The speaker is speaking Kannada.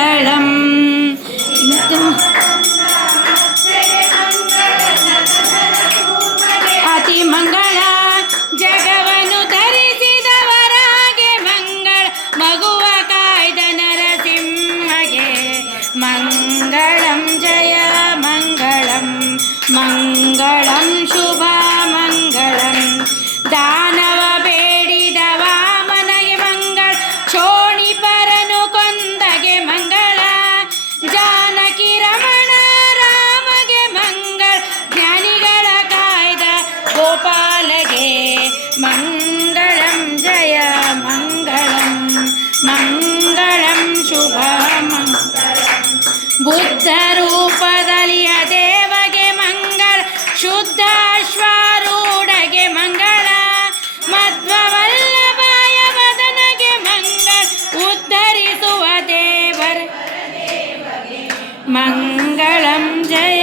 ಮಂಗಳಂ ಅತಿ ಮಂಗಳ ಜಗವನ್ನು ಧರಿಸಿದವರಾಗೆ ಮಂಗಳ ಮಗುವ ಕಾಯ್ದ ನರಸಿಂಹಗೆ ಮಂಗಳಂ ಜಯ ಮಂಗಳಂ ಮಂಗಳಂ ಶುಭ. ಗೋಪಾಲಗೆ ಮಂಗಳಂ ಜಯ ಮಂಗಳಂ ಮಂಗಳಂ ಶುಭ ಬುದ್ಧ ರೂಪದಲ್ಲಿಯ ದೇವಗೆ ಮಂಗಳ, ಶುದ್ಧ ಅಶ್ವಾರೂಢಗೆ ಮಂಗಳ, ಮಧ್ವವಲ್ಲಭಾಯ ವದನಗೆ ಮಂಗಳ, ಉದ್ಧರಿಸುವ ದೇವರ. ಮಂಗಳಂ ಜಯ